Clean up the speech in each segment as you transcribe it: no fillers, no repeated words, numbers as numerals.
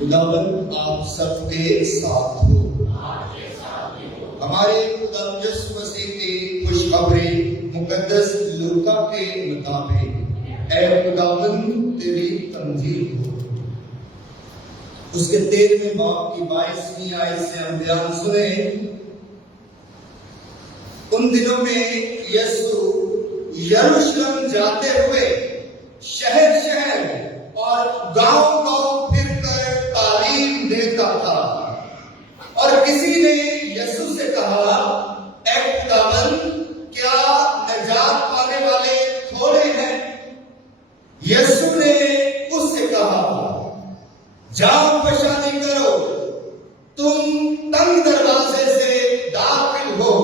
خداوند آپ سب کے ساتھ ہو۔ ہمارے خدا یسوع مسیح کی خوشخبری مقدس لوکا کے مطابق اے خداوند تیری تمجید ہو۔ اس کے 13ویں باب کی 22ویں آیت سے ہم بیان سنیں۔ ان دنوں میں یسوع یروشلم جاتے ہوئے شہر شہر اور گاؤں گاؤں پھر کر تعلیم دیتا تھا، اور کسی نے یسوع سے کہا، اے خداوند، کیا نجات پانے والے تھوڑے ہیں؟ یسوع نے اس سے کہا، جاؤ پشانی کرو، تم تنگ دروازے سے داخل ہو،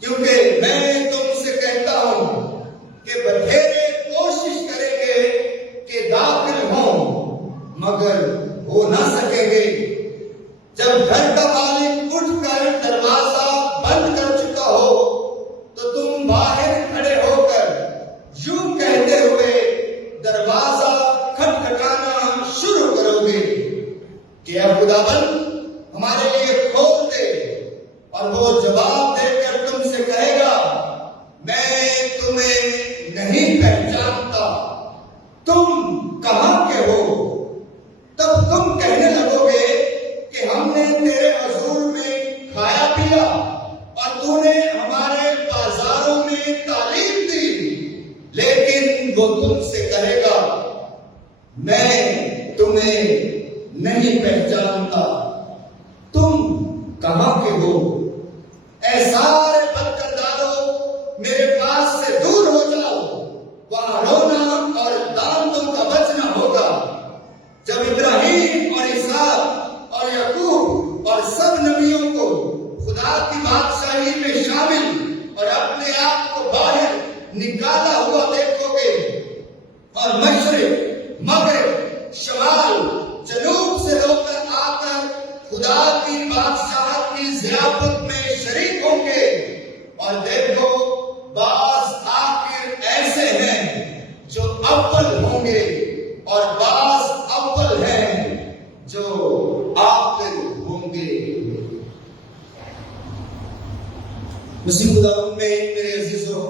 کیونکہ میں تم سے کہتا ہوں کہ بتھیرے کوشش کریں گے کہ داخل ہوں مگر ہو نہ سکیں گے۔ جب گھر کا مالک اٹھ کر دروازہ بند کر چکا ہو تو تم باہر کھڑے ہو کر یوں کہتے ہوئے دروازہ کھٹکھٹانا شروع کرو گے کہ اے خداوند، ہمارے لیے کھول دے، اور وہ جواب دے کر تم سے کہے گا، میں تمہیں نہیں پہچانتا، تم کہاں کے ہو؟ تب تم کہنے لگو گے کہ ہم نے تیرے حضور میں کھایا پیا اور تو نے ہمارے بازاروں میں تعلیم دی۔ لیکن وہ تم سے کہے گا، میں تمہیں نہیں پہچانتا، تم کہاں کے ہو؟ اے سارے بد کرداروں، میرے پاس سے دور ہو جاؤ، وہاں رونا اور دانتوں کا بچنا ہوگا۔ جب ابراہیم اور اسحاق اور یعقوب اور سب نبیوں کو خدا کی بادشاہی میں شامل اور اپنے آپ کو باہر نکالا ہوا دیکھو گے، اور مشرق مغرب شمال جنوب سے ہو کر آ کر خدا کی بادشاہت کی ضیافت میں شریک ہوں گے، اور دیکھو بعض آخر ایسے ہیں جو اول ہوں گے، اور بعض اول ہیں جو آخر ہوں گے۔ مسیح خدا میں میرے عزیزوں،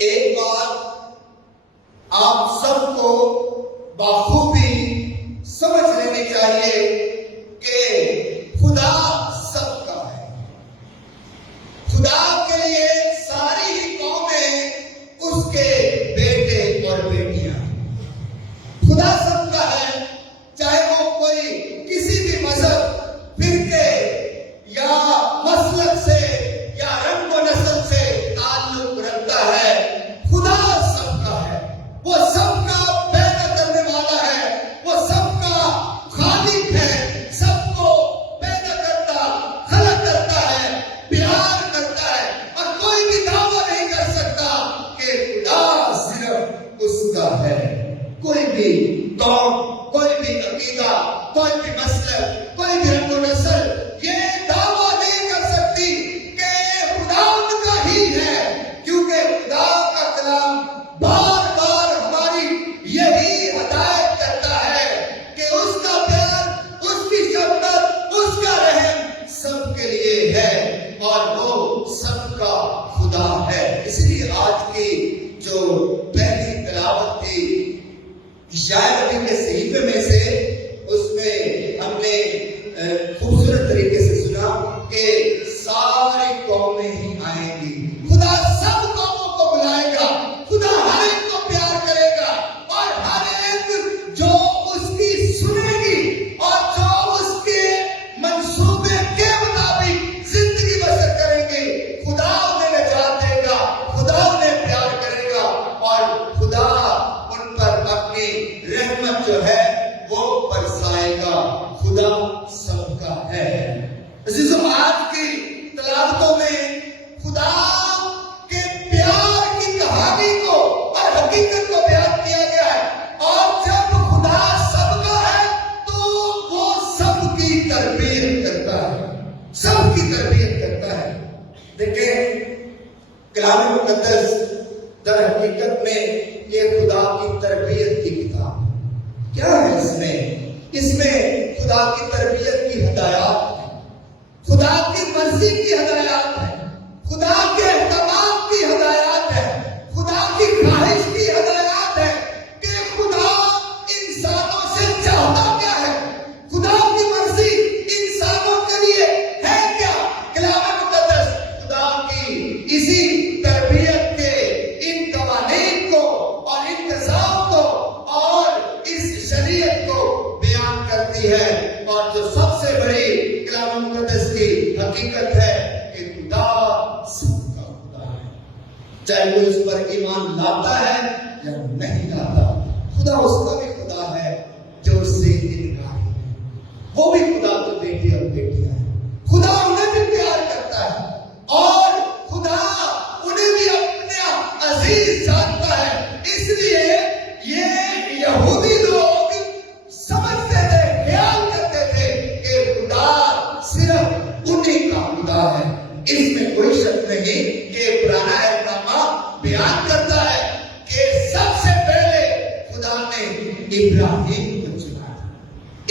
ایک بات آپ سب کو بخوبی سمجھ لینی چاہیے کہ خدا سب کا ہے۔ خدا کے لیے ساری ہی قومیں اس کے بیٹے اور بیٹیاں ہیں۔ خدا سب کا ہے، چاہے وہ کوئی کسی بھی مذہب، فرقے یا مسلک سے یا رنگ و نسل سے تعلق رکھتا ہے، خدا سب کا ہے۔ وہ سب کا پیدا کرنے والا ہے، وہ سب کا خالق ہے، سب کو پیدا کرتا، خلق کرتا ہے، پیار کرتا ہے، اور کوئی بھی دعویٰ نہیں کر سکتا کہ خدا صرف اس کا ہے۔ کوئی بھی قوم، کوئی بھی عقیدہ، کوئی بھی مسلک، کوئی بھی رنگ و نسل یہ دعویٰ نہیں کر سکتی کہ خدا ان کا ہی ہے، کیونکہ خدا کا کلام بار بار ہماری یہی ہدایت کرتا ہے کہ اس کا پیار، اس کی شفقت، اس کا رحم سب کے لیے ہے، اور وہ سب کا خدا ہے۔ اس لیے آج کی جو پہلی تلاوت تھی اشعیاء نبی کے صحیفے میں سے، اس میں ہم نے خوبصورت طریقے سے سنا کہ ساری قومیں ہی آئیں گی، خدا سب قوموں کو بلائے گا، خدا ہر ایک کو پیار کرے گا، اور ہر ایک جو اس کی سنے گی اور جو اس کے منصوبے کے مطابق زندگی بسر کریں گے، خدا انہیں نجات دے گا، خدا انہیں پیار کرے گا، اور خدا ان پر اپنی رحمت جو ہے وہ برسائے گا۔ خدا سب کا ہے۔ عزیزوں، آج کی تلاوتوں میں خدا کے پیار کی کہانی کو اور حقیقت کو بیان کیا گیا ہے، اور جب خدا سب کا ہے تو وہ سب کی تربیت کرتا ہے، سب کی تربیت کرتا ہے۔ دیکھیں، کلام مقدس در حقیقت میں یہ خدا کی تربیت کی کتاب ہے۔ کیا ہے اس میں خدا کی تربیت کی ہدایات ہے، خدا کی مرضی کی ہدایات ہے، خدا کے احکامات کی ہدایات ہے، خدا کی خواہش کی ہدایات ہے کہ خدا انسانوں سے چاہتا کیا ہے، خدا کی مرضی انسانوں کے لیے ہے کیا۔ کلام مقدس خدا کی اسی تربیت کے ان قوانین کو اور انتظام کو اور اس شریعت کو بیان کرتی ہے، اور جو سب سے بڑی کلام مقدس کی حقیقت ہے کہ خدا سب کا خدا ہے، چاہے وہ اس پر ایمان لاتا ہے یا نہیں لاتا، خدا اس کا بھی خدا ہے جو اس سے انکاری ہے، وہ بھی خدا تو بیٹی اور بیٹیاں ہیں، خدا انہیں بھی پیار کرتا ہے اور خدا انہیں بھی اپنا عزیز جانتا ہے۔ اس لیے یہ یہودی لوگ سمجھتے تھے، خیال کرتے تھے کہ خدا صرف انہیں کا خدا ہے۔ اس میں کوئی شک نہیں کہ پرانا احکامہ بیان کرتا ہے کہ سب سے پہلے خدا نے ابراہیم کو چنا تھا،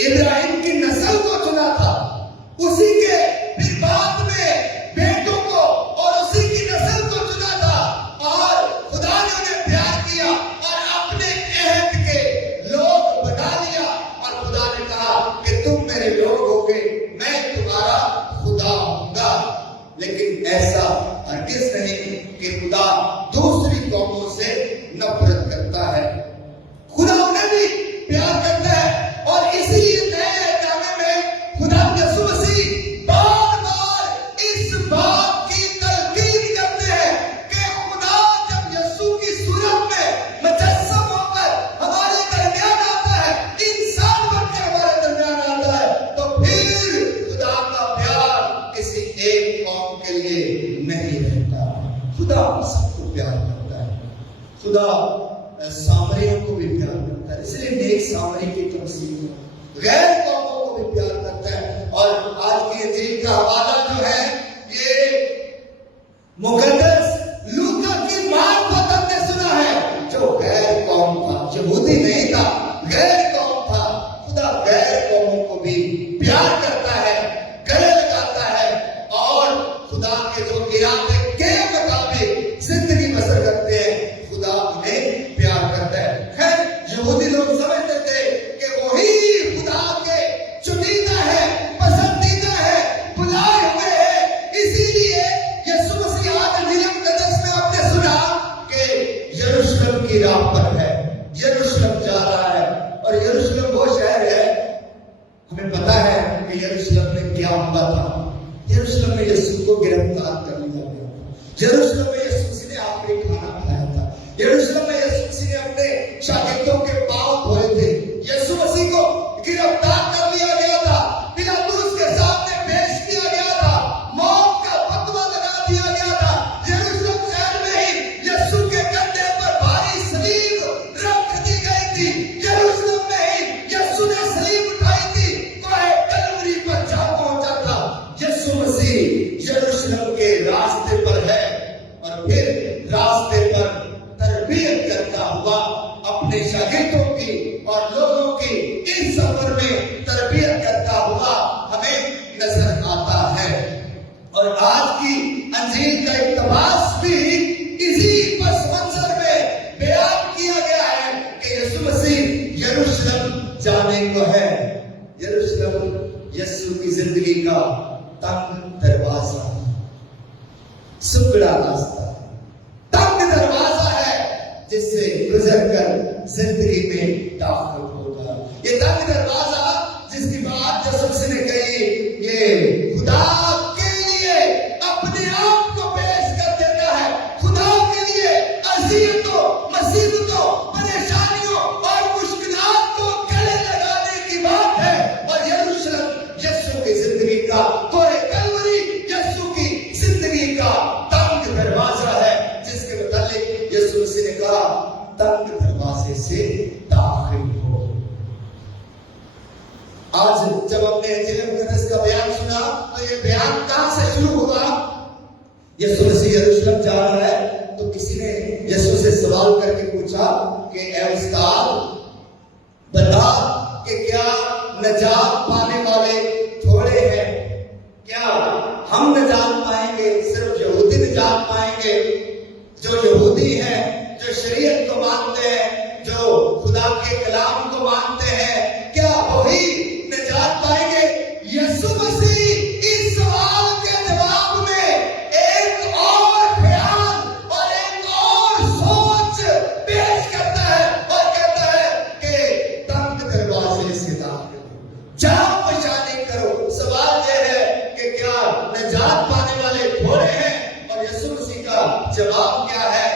ابراہیم کی نسل کو چنا تھا، اسی کے پھر بعد میں بیٹوں کو اور اسی کی نسل کو چنا تھا، اور خدا نے انہیں پیار کیا اور اپنے عہد کے لوگ بنا لیا، اور خدا نے کہا کہ تم میرے لوگ ہوگے، میں تمہارا خدا ہوں گا۔ لیکن ایسا ہرگز نہیں کہ خدا دوسری قوموں سے نفرت کرتا ہے، خدا انہیں بھی پیار کرتا ہے، اور اسی لیے نئے احکامے میں خدا یسوع مسیح بار بار اس بات کی تلقین کرتے ہیں کہ خدا جب یسوع کی صورت میں مجسم ہو کر ہمارے درمیان آتا ہے، انسان بن کر ہمارے درمیان آتا ہے، تو پھر خدا کا پیار کسی ایک قوم کے لیے نہیں رہتا، خدا سب کو پیار کرتا ہے، خدا سامریوں کو بھی پیار کرتا ہے، اس لیے نیک سامری کی تمثیل غیر قوموں کو بھی پیار کرتا ہے۔ اور آج کی انجیل کا حوالہ جو ہے یہ مقدس لوکا کی معرفت ہم نے سنا ہے، جو غیر قوم تھا، یہودی نہیں تھا، غیر قوم تھا، خدا غیر قوموں کو بھی پیار کرتا ہے، گلے لگاتا ہے، اور خدا کے جو ارادے کے مطابق زندگی بسر کرتے ہیں خدا انہیں پیار کرتا ہے۔ خیر یہودی لوگ سمجھتے تھے کہ وہی خدا کے چنیدہ ہے، پسندیدہ ہے، بلائے ہوئے ہیں، اسی لیے یسوع مسیح آج انجیل مقدس میں آپ نے سنا کہ یروشلم کی راہ پر ہے، یروشلم جا رہا ہے، اور یروشلم وہ شہر ہے، ہمیں پتا ہے کہ یروشلم میں کیا ہوا تھا، یروشلم میں یسوع کو گرفتار کر لیا گیا، یروشلم میں یسوع مسیح نے آخری کھانا کھایا تھا، یروشلم میں یسوع مسیح نے اپنے شاگردوں کے پاؤں دھوئے تھے، یسوع مسیح کو گرفتار کر لیا گیا تھا، پلاطس کے سامنے پیش کیا گیا تھا، موت کا فتویٰ لگا دیا گیا تھا، یروشلم شہر میں ہی یسوع کے کندھے پر بھاری صلیب رکھ دی گئی تھی، یروشلم میں ہی یسوع نے صلیب اٹھائی تھی، کوہ کلوری پر جا پہنچا تھا۔ یسوع مسیح یروشلم کے راستے پر ہے، اور پھر راستے پر تربیت کرتا ہوا اپنے شاگردوں کی اور لوگوں کی اس سفر میں تربیت کرتا ہوا ہمیں نظر آتا ہے۔ اور آج کی انجیل کا اقتباس بھی اسی پس منظر میں بیان کیا گیا ہے کہ یسوع مسیح یروشلم جانے کو ہے۔ یروشلم یسوع کی زندگی کا تنگ دروازہ، سکڑا راستہ، تنگ دروازہ ہے جس سے گزر کر زندگی میں داخل ہوگا۔ یہ تنگ دروازہ جس کی بات یسوع مسیح نے کہی، یہ خدا کے لیے اپنے آپ کو پیش کر دیتا ہے، خدا کے لیے اذیتوں، مصیبتوں، پریشانیوں اور مشکلات کو گلے لگانے کی بات ہے، اور یروشلم یسوع کی زندگی کا، کوہ کلوری یسوع کی زندگی کا تنگ دروازہ ہے، جس کے متعلق یسوع مسیح نے کہا تنگ دروازے سے داخل ہو۔ آج جب ہم نے انجیل مقدس کا بیان سنا تو یہ بیان کہاں سے شروع ہوا؟ یسوع مسیح یروشلم جا رہا ہے تو کسی نے یسوع سے سوال کر کے پوچھا کہ اے استاد بتا کہ کیا نجات پانے والے تھوڑے ہیں؟ کیا ہم نجات پائیں گے؟ صرف یہودی نجات پائیں گے؟ جو یہودی ہیں، جو شریعت کو مانتے ہیں، جو خدا کے کلام کو مانتے ہیں، کیا وہی نجات پائیں گے؟ یسوع مسیح اس سوال کے جواب میں ایک اور خیال اور ایک اور سوچ پیش کرتا ہے اور کہتا ہے کہ تنگ دروازے سے داخل جاؤ، پریشانی کرو۔ سوال یہ ہے کہ کیا نجات پانے والے تھوڑے ہیں؟ اور یسوع مسیح کا جواب کیا ہے؟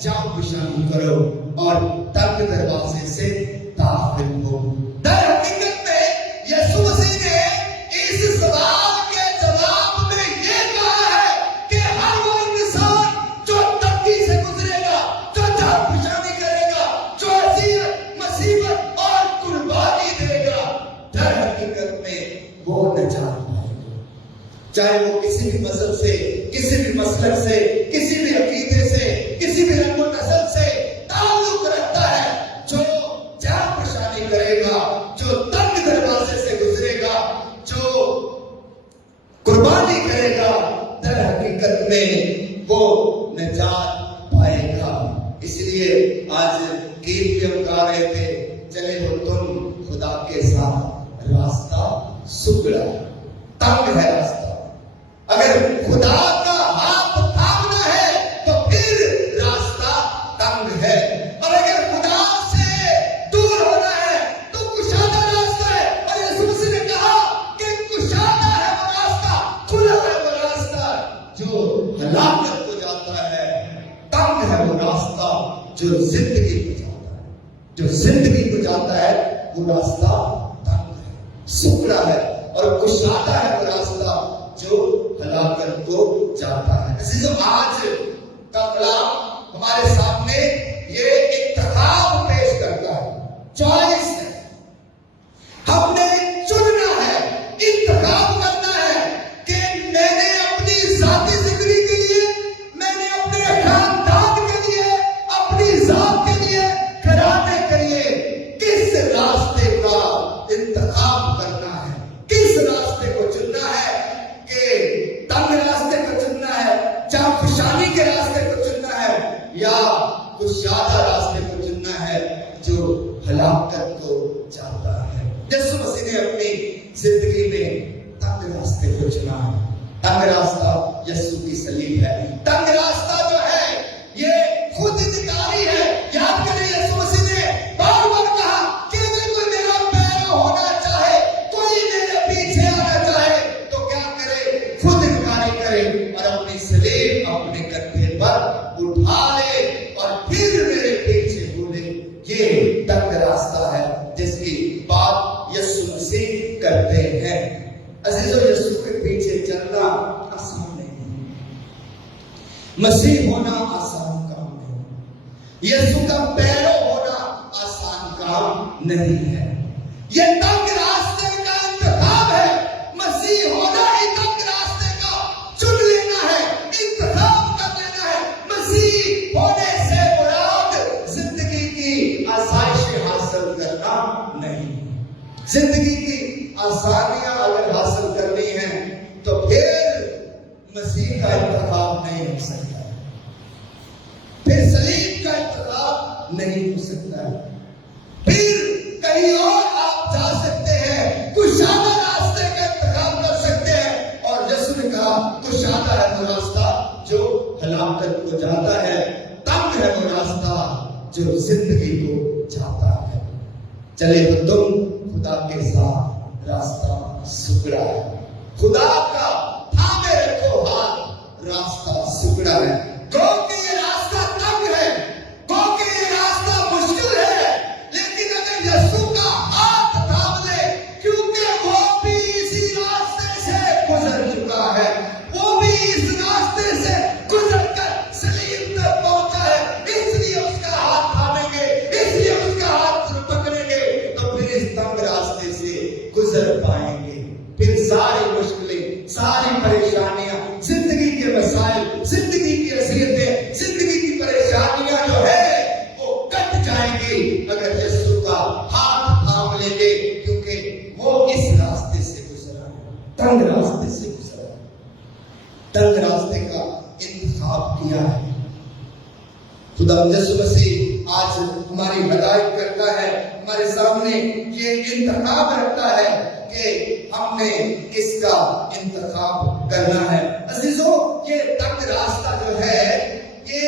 جاؤ، پریشانی کرو اور تنگ دروازے سے داخل ہو۔ در حقیقت میں یسوع مسیح نے اس سوال کے جواب میں یہ کہا ہے کہ ہر وہ انسان جو تنگی سے گزرے گا، جو جاؤ پریشانی کرے گا، جو اذیت، مصیبت اور قربانی دے گا، در حقیقت میں وہ نجات پائے گا۔ چاہے وہ کسی بھی مذہب سے، کسی بھی مسلک سے، کسی بھی عقیدے سے، کسی بھی رنگ و نسل سے تعلق رکھتا ہے، جو جاؤ پریشانی کرے گا، جو تنگ دروازے سے گزرے گا، جو قربانی کرے گا، در حقیقت میں وہ نجات پائے گا۔ اس لیے آج گیت بھی ہم گا رہے تھے، چلے ہو تم خدا کے ساتھ، راستہ سکڑا تنگ ہے راستہ۔ اگر خدا کا ہاتھ تھامنا ہے تو پھر راستہ تنگ ہے، اور اگر خدا سے دور ہونا ہے تو کشادہ راستہ ہے۔ اور یسوع مسیح نے کہا کہ کشادہ ہے وہ راستہ، کھلا ہے وہ راستہ جو ہلاکت کو جاتا ہے، تنگ ہے وہ راستہ جو زندگی کو جاتا ہے۔ جو زندگی کو جاتا ہے وہ راستہ تنگ ہے، سکڑا ہے، اور کشادہ ہے وہ راستہ جو ہلاکت کو جاتا ہے۔ عزیزو، آج کا کلام ہمارے سامنے یہ انتخاب پیش کرتا ہے، چوائس ہے۔ ہم نے چننا ہے، انتخاب کرنا ہے کہ میں نے اپنی ذاتی زندگی کے لیے، میں نے اپنے خاندان کے لیے، اپنی ذات کے لیے، گھرانے کے لیے کس راستے کا انتخاب کرنا ہے، کس راستے کو چننا ہے، کہ تنگ راستے کو چننا ہے، جہاں خوشحالی کے راستے کو چننا ہے، یا کشادہ راستے کو چننا ہے جو ہلاکت کو جاتا ہے۔ یسوع مسیح نے اپنی زندگی میں تنگ راستے کو چنا ہے۔ تنگ راستہ یسوع کی صلیب ہے۔ تنگ راستہ جو ہے یہ خود انکاری ہے۔ یاد کریں، یسوع مسیح نے بار بار کہا کہ اگر کوئی میرا پیرو ہونا چاہے، کوئی میرے پیچھے آنا چاہے تو کیا کرے؟ خود انکاری کرے اور اپنی صلیب اپنے کندھے پر اٹھا لے اور پھر میرے پیچھے بولے۔ یہ تنگ راستہ ہے جس کی بات یسوع مسیح کرتے ہیں۔ عزیزو، یسوع کے پیچھے چلنا آسان نہیں ہے، مسیح ہونا آسان کام نہیں، یسوع کا پیرو ہونا آسان کام نہیں ہے۔ یہ تنگ راستے کا انتخاب ہے، مسیح ہونا ہی تنگ راستے کا چن لینا ہے، انتخاب کر لینا ہے۔ مسیح ہونے سے مراد زندگی کی آسائشیں حاصل کرنا نہیں۔ زندگی کی آسانیاں اگر حاصل کرنی ہیں تو پھر مسیح کا انتخاب نہیں ہو سکتا، پھر صلیب کا انتخاب نہیں ہو سکتا، پھر کہیں اور آپ جا سکتے ہیں، کشادہ راستے کا انتخاب کر سکتے ہیں۔ اور یسوع نے کہا کشادہ ہے وہ راستہ جو ہلاکت کو جاتا ہے، تنگ ہے وہ راستہ جو زندگی کو جاتا ہے۔ چلے تو تم خدا کے ساتھ، راستہ سکڑا ہے۔ خدا کا تھامے رکھو ہاتھ، راستہ سکڑا ہے۔ گو کہ یہ راستہ تنگ ہے، گو کہ یہ راستہ مشکل ہے، لیکن اگر یسوع کا ہاتھ تھام لے، کیونکہ وہ بھی اسی راستے سے گزر چکا ہے، وہ بھی اس راستے سے گزر کر صلیب تک پہنچا ہے، اس لیے اس کا ہاتھ تھامیں گے، اس لیے اس کا ہاتھ پکڑیں گے تو پھر اس تنگ راستے سے گزر پائیں گے۔ پھر ساری مشکلیں، ساری پریشانیاں، زندگی کے مسائل، زندگی کی اذیتیں، زندگی کی پریشانیاں جو ہے وہ کٹ جائیں گی اگر یسوع کا ہاتھ تنگ راستے سے گزرا، تنگ راستے کا انتخاب کیا ہے۔ خدا یسوع مسیح آج ہماری ہدایت کرتا ہے، ہمارے سامنے یہ انتخاب رکھتا ہے کہ ہم نے کس کا انتخاب کرنا ہے۔ عزیزوں، یہ تنگ راستہ جو ہے، یہ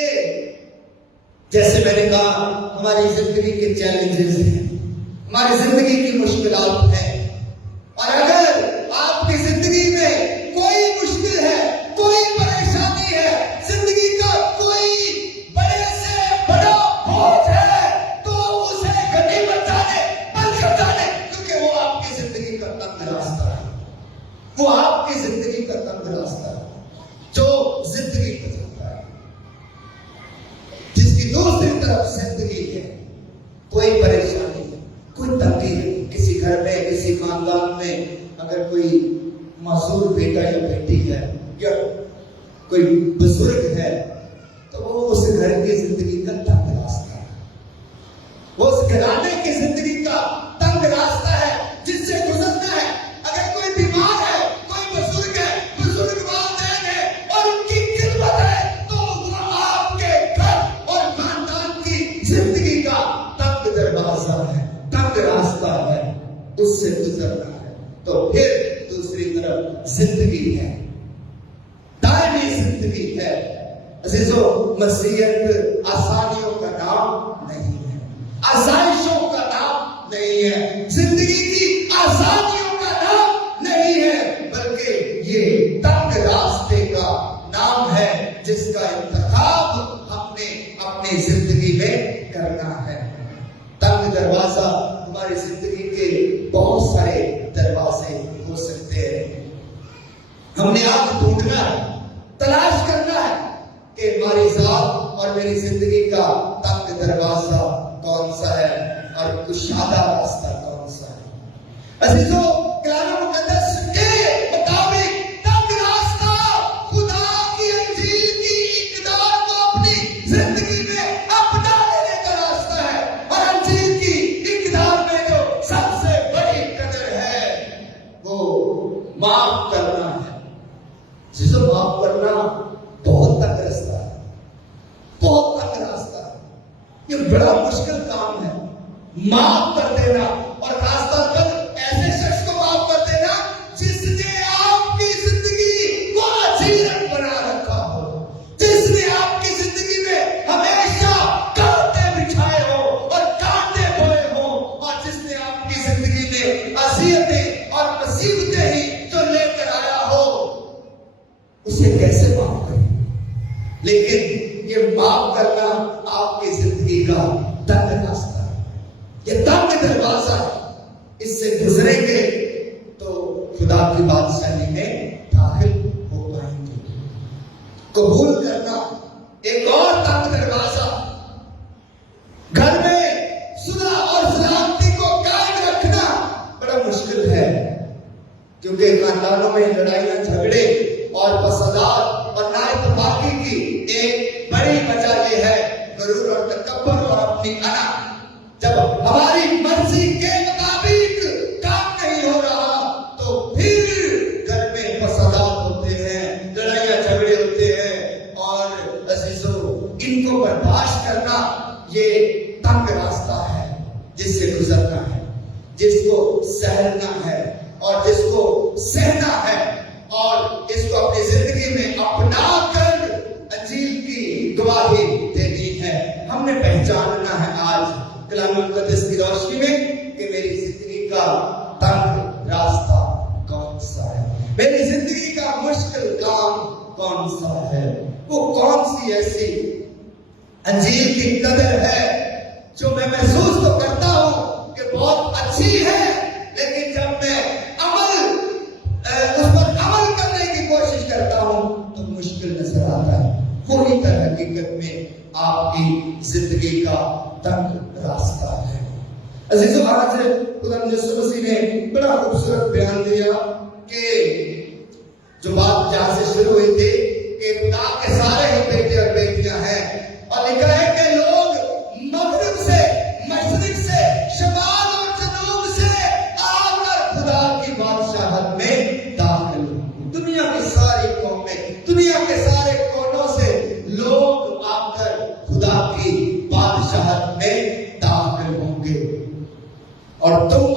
جیسے میں نے کہا ہماری زندگی کے چیلنجز ہیں، ہماری زندگی کی مشکلات ہیں، اور اگر آپ کی زندگی میں کوئی مشکل ہے، کوئی پریشانی ہے، زندگی کا کوئی بڑے سے بڑا بوجھ ہے، تو اسے غنیمت جانے، برکت جانے، کیونکہ وہ آپ کی زندگی کا تنگ راستہ ہے، وہ آپ کی زندگی کا تنگ راستہ ہے جو زندگی کو چلتا ہے، جس کی دوسری طرف زندگی ہے، کوئی پریشانی ہے، کوئی تنگی ہے، کسی گھر میں، کسی خاندان میں اگر کوئی معذور بیٹا یا بیٹی ہے یا کوئی بزرگ ہے، تو وہ اس گھر کی زندگی کا تنگ راستہ ہے، وہ اس گھرانے کی زندگی کا تنگ راستہ ہے جس سے گزرنا ہے۔ اگر کوئی بیمار ہے، کوئی بزرگ ہے، بزرگ والدین ہے اور ان کی خدمت ہے، تو وہ آپ کے گھر اور خاندان کی زندگی کا تنگ دروازہ ہے، تنگ راستہ ہے، اس سے گزرنا ہے۔ تو پھر دوسری طرف زندگی ہے، دائمی زندگی ہے۔ عزیزوں، مسیحیت آسانیوں کا نام نہیں ہے، آسائشوں کا نام نہیں ہے، زندگی کی آسانیوں کا نام نہیں ہے، بلکہ یہ تنگ راستے کا نام ہے جس کا انتخاب ہم نے اپنی زندگی میں کرنا ہے۔ تنگ دروازہ ہماری زندگی کے بہت سارے دروازے ہو سکتے ہیں، ہم نے آج ڈھونڈنا ہے، تلاش کرنا ہے کہ ہماری ذات اور میری زندگی کا تنگ دروازہ کون سا ہے اور کشادہ راستہ کون سا ہے۔ عزیزوں، کلام مقدس کے مطابق تنگ راستہ خدا کی انجیل کی اقدار کو اپنی زندگی میں اپنا لینے کا راستہ ہے، اور انجیل کی اقدار میں جو سب سے بڑی قدر ہے وہ معاف کرنا ہے۔ جسے معاف کرنا بہت تنگ راستہ ہے، بہت تنگ راستہ ہے، یہ بڑا مشکل کام ہے، معاف کر دینا، اور خاص طور پر ایسے شخص کو معاف کر دینا جس نے آپ کی زندگی کو اجیرت بنا رکھا ہو، جس نے آپ کی زندگی میں ہمیشہ کانٹے بچھائے ہو اور کانٹے بوئے ہو، اور جس نے آپ کی زندگی میں اذیتیں اور مصیبتیں ہی جو لے کر آیا ہو، اسے کیسے معاف کریں؟ لیکن یہ معاف کرنا آپ کی زندگی کا تنگ راستہ ہے، یہ تنگ دروازہ ہے، اس سے گزریں گے تو خدا کی بادشاہی میں داخل ہو پائیں گے۔ قبول کرنا ایک اور تنگ دروازہ، گھر میں صلح اور سلامتی کو قائم رکھنا بڑا مشکل ہے، کیونکہ خاندانوں میں لڑائیاں، جھگڑے اور فسادات اور نااتفاقی کی ایک بڑی وجہ یہ ہے غرور اور تکبر اور اپنی انا۔ جب ہماری مرضی کے مطابق کام نہیں ہو رہا تو پھر گھر میں فسادات ہوتے ہیں، لڑائیاں جھگڑے ہوتے ہیں، اور عزیزوں، ان کو برداشت کرنا یہ تنگ راستہ ہے جس سے گزرنا ہے، جس کو سہنا ہے اور جس کو سہنا ہے، اور اس کو اپنی زندگی میں اپنا کر انجیل کی گواہی دینی ہے۔ ہم نے پہچاننا ہے آج کلام مقدس کی روشنی میں کہ میری زندگی کا تنگ راستہ کون سا ہے، میری زندگی کا مشکل کام کون سا ہے، وہ کون سی ایسی انجیل کی قدر ہے جو میں محسوس تو کرتا ہوں کہ بہت اچھی ہے، لیکن جب میں اس پر عمل کرنے کی کوشش کرتا ہوں تو مشکل نظر آتا ہے۔ وہی در حقیقت میں آپ کی زندگی کا تنگ راستہ ہے۔ عزیزو، آج خدا یسوع مسیح نے بڑا خوبصورت بیان دیا کہ جو بات جہاں سے شروع ہوئی تھی کہ خدا کے سارے ہی بیٹے اور بیٹیاں ہیں، اور لکھا ہے کہ لوگ مغرب سے، مشرق سے، شمال اور جنوب سے آ کر خدا کی بادشاہت میں داخل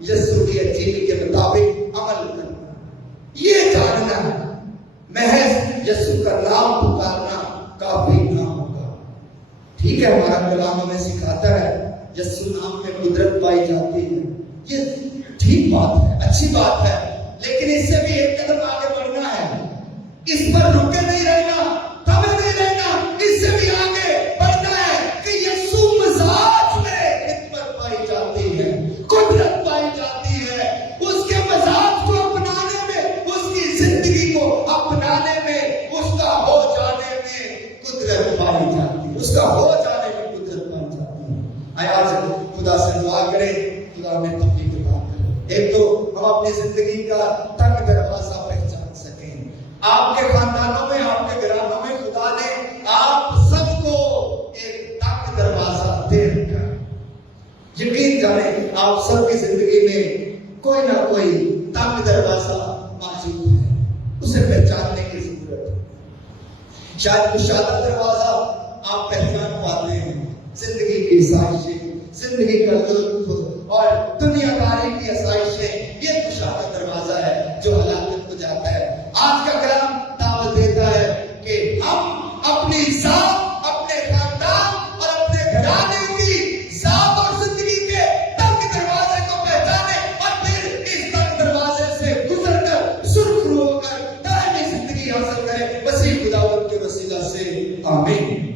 یسوع کی انجیل کے مطابق عمل کرنا، یہ جاننا محض یسوع کا نام پکارنا کافی نہ ہوگا۔ ٹھیک ہے، ہمارا کلام ہمیں سکھاتا ہے یسوع نام میں قدرت پائی جاتی ہے، یہ ٹھیک بات ہے، اچھی بات ہے، لیکن اس سے بھی ایک قدم آگے بڑھنا ہے، اس پر رکے نہیں رہنا، تھمے نہیں رہنا، اس سے بھی آگے بڑھنا ہے کہ یسوع مزاج میں خدمت پائی جاتی ہے، قدرت پائی جاتی ہے، اس کے مزاج کو اپنانے میں، اس کی زندگی کو اپنانے میں، اس کا ہو جانے میں قدرت پائی جاتی ہے، اس کا ہو جانے میں قدرت پائی جاتی ہے۔ آئے آج خدا سے دعا کریں، خدا ہمیں توفیق عطا کرے، ایک تو ہم اپنی زندگی کا تنگ دروازہ پہچان سکیں۔ آپ کے خاندانوں میں، آپ کے گھرانوں میں خدا نے آپ سب کو ایک تنگ دروازہ دے رکھا ہے۔ یقین جانیں آپ سب کی زندگی میں کوئی نہ کوئی تنگ دروازہ موجود ہے، اسے پہچاننے کی ضرورت ہے۔ شاید کشادہ دروازہ آپ پہچان پاتے ہیں، زندگی کی آسائشیں، زندگی کا لطف اور دنیا داری کی آسائشیں، یہ کشادہ دروازہ ہے جو ہلاکت کو جاتا ہے۔ آج کا کلام دعوت دیتا ہے کہ ہم اپنی ذات، اپنے خاندان اور اپنے گھرانے کی ذات اور زندگی کے تنگ دروازے کو پہچانیں اور پھر اس تنگ دروازے سے گزر کر سرخرو ہو کر دائمی زندگی حاصل کریں۔ مسیح خداوند کے وسیلہ سے آمین۔